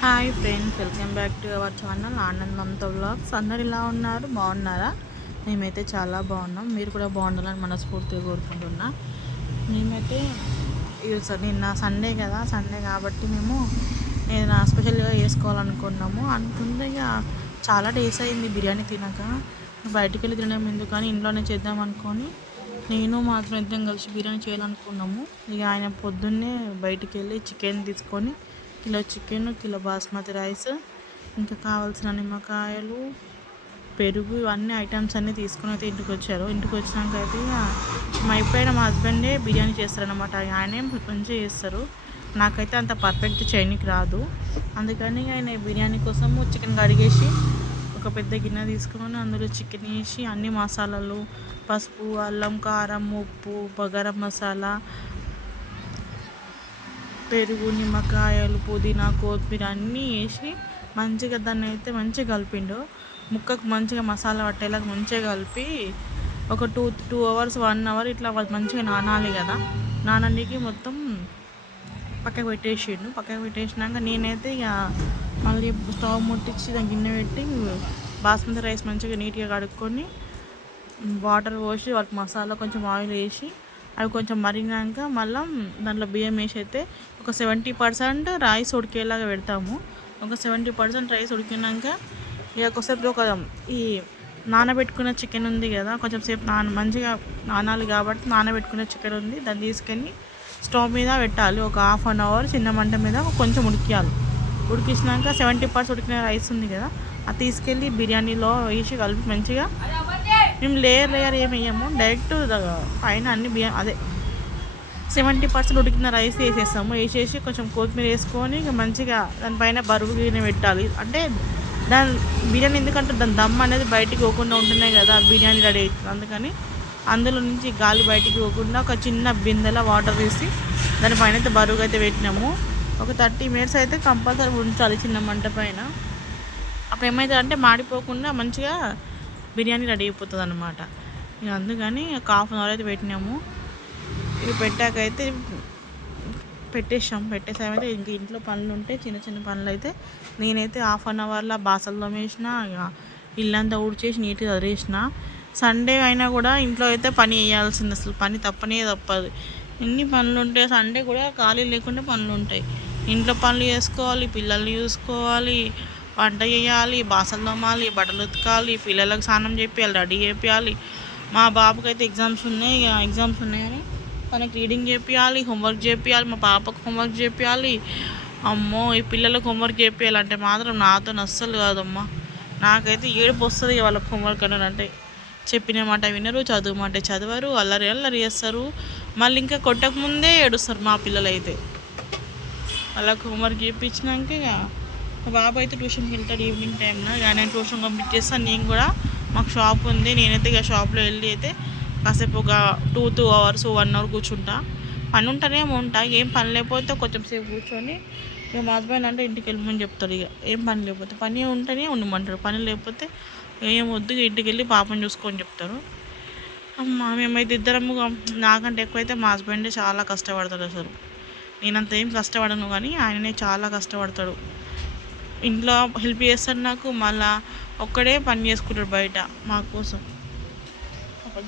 Hi friends, welcome back to our channel Anand Mamata vlogs. అందరు ఇలా ఉన్నారు, బాగున్నారా? మేమైతే చాలా బాగున్నాం. మీరు కూడా బాగుండాలని మనస్ఫూర్తిగా కోరుకుంటున్నా. మేమైతే నిన్న సండే కదా, సండే కాబట్టి మేము ఏదైనా స్పెషల్గా చేసుకోవాలనుకున్నాము. అనుకుంటే ఇక చాలా డేస్ అయింది బిర్యానీ తినక. బయటికి వెళ్ళి తినడం ఎందుకని ఇంట్లోనే చేద్దాం అనుకొని నేను మాత్రం ఇద్దరం కలిసి బిర్యానీ చేయాలనుకున్నాము. ఇక ఆయన పొద్దున్నే బయటికి వెళ్ళి చికెన్ తీసుకొని kilo chicken, kilo basmati rice, ఇంకా కావాల్సిన నిమ్మకాయలు, పెరుగు, ఇవన్నీ ఐటమ్స్ అన్నీ తీసుకుని అయితే ఇంటికి వచ్చారు. ఇంటికి వచ్చినాక అయితే మా ఎప్పుడైనా మా హస్బెండే బిర్యానీ చేస్తారనమాట. ఆయనే మంచిగా చేస్తారు. నాకైతే అంత పర్ఫెక్ట్ చేయనికి రాదు. అందుకని ఆయన బిర్యానీ కోసము చికెన్ కడిగేసి ఒక పెద్ద గిన్నె తీసుకొని అందులో చికెన్ వేసి అన్ని మసాలాలు, పసుపు, అల్లం, కారం, ఉప్పు, గరం మసాలా, పెరుగు, నిమ్మకాయలు, పుదీనా, కొత్తిమీర అన్నీ వేసి మంచిగా దాన్ని అయితే మంచిగా కలిపిండు. ముక్కకు మంచిగా మసాలా పట్టేలాగా మంచిగా కలిపి ఒక టూ అవర్స్ 1 అవర్ ఇట్లా మంచిగా నానాలి కదా. నానడానికి మొత్తం పక్కకు పెట్టేసిండు. పక్కకు పెట్టేసినాక నేనైతే ఇక మళ్ళీ స్టవ్ ముట్టించి దాని గిన్నె పెట్టి బాస్మతి రైస్ మంచిగా నీట్గా కడుక్కొని వాటర్ పోసి వాటికి మసాలా కొంచెం ఆయిల్ వేసి అవి కొంచెం మరిగినాక మళ్ళీ దాంట్లో బియ్యం వేసి అయితే ఒక 70% రైస్ ఉడికేలాగా పెడతాము. ఒక 70% రైస్ ఉడికినాక ఇక కొద్దిసేపు ఈ నానబెట్టుకున్న చికెన్ ఉంది కదా, కొంచెం సేపు మంచిగా నానాలి కాబట్టి నానబెట్టుకున్న చికెన్ ఉంది, దాన్ని తీసుకెళ్ళి స్టవ్ మీద పెట్టాలి. ఒక 1/2 అవర్ చిన్న మంట మీద కొంచెం ఉడికియాలి. ఉడికించినాక 70% ఉడికిన రైస్ ఉంది కదా, అది తీసుకెళ్ళి బిర్యానీలో వేసి కలిపి మంచిగా మేము లేయర్ ఏమి వేయము, డైరెక్ట్ పైన అన్ని బియ్యం 70% ఉడికిన రైస్ వేసేస్తాము. వేసేసి కొంచెం కొత్తిమీర వేసుకొని ఇక మంచిగా దానిపైన బరువు గిన్నె పెట్టాలి. అంటే దాని బిర్యానీ ఎందుకంటే దాని దమ్ అనేది బయటికి పోకుండా ఉంటున్నాయి కదా, బిర్యానీ రెడీ అవుతుంది. అందుకని అందులో నుంచి గాలి బయటికి పోకుండా ఒక చిన్న బిందెలో వాటర్ వేసి దానిపైన అయితే బరువుగా అయితే పెట్టినాము. ఒక 30 మినిట్స్ అయితే కంపల్సరీ ఉంచాలి చిన్న మంట పైన. అప్పుడు ఏమవుతుంది అంటే మాడిపోకుండా మంచిగా బిర్యానీ రెడీ అయిపోతుంది అనమాట. ఇక అందుకని ఒక 1/2 అవర్ అయితే పెట్టినాము. ఇవి పెట్టాకైతే పెట్టేసామైతే ఇంక ఇంట్లో పనులు ఉంటే చిన్న చిన్న పనులు అయితే నేనైతే 1/2 అవర్లో బాసలు తోమేసిన, ఇక ఇల్లంతా ఊడ్చేసి నీట్గా వదిలేసిన. సండే అయినా కూడా ఇంట్లో అయితే పని వేయాల్సింది, అసలు పని తప్పదు. ఎన్ని పనులు ఉంటాయి, సండే కూడా ఖాళీ లేకుండా పనులు ఉంటాయి. ఇంట్లో పనులు చేసుకోవాలి, పిల్లల్ని చూసుకోవాలి, వంట చేయాలి, బాసలు తోమాలి, బట్టలు ఉతకాలి, పిల్లలకు స్నానం చేయాలి, రెడీ చేయాలి. మా బాబుకి అయితే ఎగ్జామ్స్ ఉన్నాయి. ఇక ఎగ్జామ్స్ ఉన్నాయని తనకి రీడింగ్ చేయాలి, హోంవర్క్ చేయాలి, మా పాపకు హోంవర్క్ చేయాలి. అమ్మో, ఈ పిల్లలకు హోంవర్క్ చేయాలంటే మాత్రం నాతో అస్సలు కాదమ్మా. నాకైతే ఏడుపు వస్తుంది వాళ్ళకి హోంవర్క్ అంటే. చెప్పిన మాట వినరు, చదువుమంటే చదవరు, అల్లరి చేస్తారు. మళ్ళీ ఇంకా కొట్టకముందే ఏడుస్తారు మా పిల్లలు అయితే. వాళ్ళకి హోంవర్క్ చేయించినాక ఇక మా బాబు అయితే ట్యూషన్కి వెళ్తాడు ఈవినింగ్ టైంలో. ఇక నేను ట్యూషన్ కంప్లీట్ చేస్తాను. నేను కూడా మాకు షాప్ ఉంది, నేనైతే ఇక షాప్లో వెళ్ళి అయితే కాసేపు ఒక 2 అవర్స్ 1 అవర్ కూర్చుంటా. పని ఉంటేనే ఉంటా, ఏం పని లేకపోతే కొంచెం సేపు కూర్చొని ఇక మా హస్బెండ్ అంటే ఇంటికి వెళ్ళమని చెప్తాడు. ఇక ఏం పని లేకపోతే, పని ఉంటేనే ఉండమంటారు, పని లేకపోతే ఏం వద్దు ఇంటికి వెళ్ళి పాపని చూసుకొని చెప్తారు. మేమైతే ఇద్దరము, నాకంటే ఎక్కువైతే మా హస్బెండే చాలా కష్టపడతాడు. అసలు నేనంత ఏం కష్టపడను కానీ ఆయననే చాలా కష్టపడతాడు. ఇంట్లో హెల్ప్ చేస్తాడు నాకు, మళ్ళీ ఒక్కడే పని చేసుకుంటాడు బయట మా కోసం.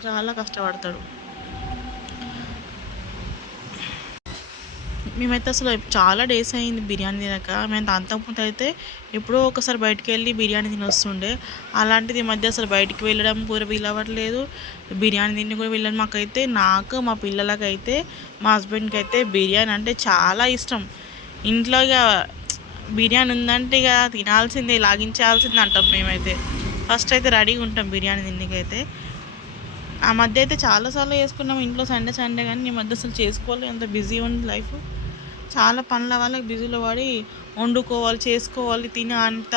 చాలా కష్టపడతాడు. మేమైతే అసలు చాలా డేస్ అయింది బిర్యానీ తినక. మేము అంతకుముందు అయితే ఎప్పుడో ఒకసారి బయటికి వెళ్ళి బిర్యానీ తిని వస్తుండే. అలాంటిది ఈ మధ్య అసలు బయటికి వెళ్ళడం కూడా వీలవ్వట్లేదు, బిర్యానీ తిని కూడా వెళ్ళాను. నాకు మా పిల్లలకైతే మా హస్బెండ్కి అయితే బిర్యానీ అంటే చాలా ఇష్టం. ఇంట్లో ఇక బిర్యానీ ఉందంటే ఇక తినాల్సిందే, లాగించాల్సిందే అంటాం మేమైతే. ఫస్ట్ అయితే రెడీగా ఉంటాం బిర్యానీ తిండికైతే. ఆ మధ్య అయితే చాలాసార్లు చేసుకున్నాం ఇంట్లో సండే కానీ ఈ మధ్య అసలు చేసుకోవాలి, అంత బిజీ ఉంది లైఫ్. చాలా పనుల వల్ల బిజీలో పడి వండుకోవాలి, చేసుకోవాలి, తినే అంత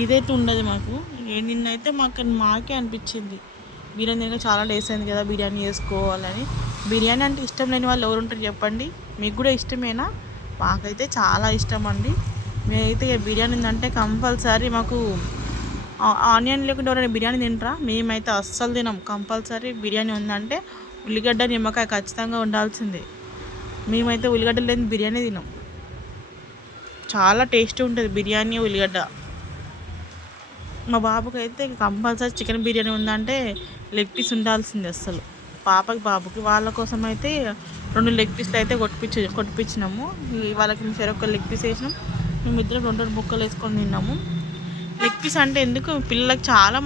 ఇదైతే ఉండదు మాకు. నిన్నైతే మాకే అనిపించింది బిర్యానీ తినక చాలా డేస్ అయింది కదా, బిర్యానీ చేసుకోవాలని. బిర్యానీ అంటే ఇష్టం లేని వాళ్ళు ఎవరు ఉంటారు చెప్పండి? మీకు కూడా ఇష్టమేనా? మాకైతే చాలా ఇష్టం అండి. మేమైతే బిర్యానీ అంటే కంపల్సరీ మాకు ఆనియన్ లేకుండా ఎవరైనా బిర్యానీ తింటారా? మేమైతే అస్సలు తినాం. కంపల్సరీ బిర్యానీ ఉందంటే ఉల్లిగడ్డ, నిమ్మకాయ ఖచ్చితంగా ఉండాల్సిందే. మేమైతే ఉల్లిగడ్డ లేని బిర్యానీ తినాం. చాలా టేస్టీ ఉంటుంది బిర్యానీ ఉల్లిగడ్డ. మా బాబుకి అయితే కంపల్సరీ చికెన్ బిర్యానీ ఉందంటే లెగ్ పీస్ ఉండాల్సిందే అస్సలు. బాబుకి వాళ్ళ కోసం అయితే 2 లెగ్ పీస్లు అయితే కొట్టిపించినాము. వాళ్ళకి చెరొక లెగ్ పీస్ వేసినాం. మేమిద్దరం 2 ముక్కలు వేసుకొని తిన్నాము. లెగ్ పీస్ అంటే ఎందుకు పిల్లలకి చాలా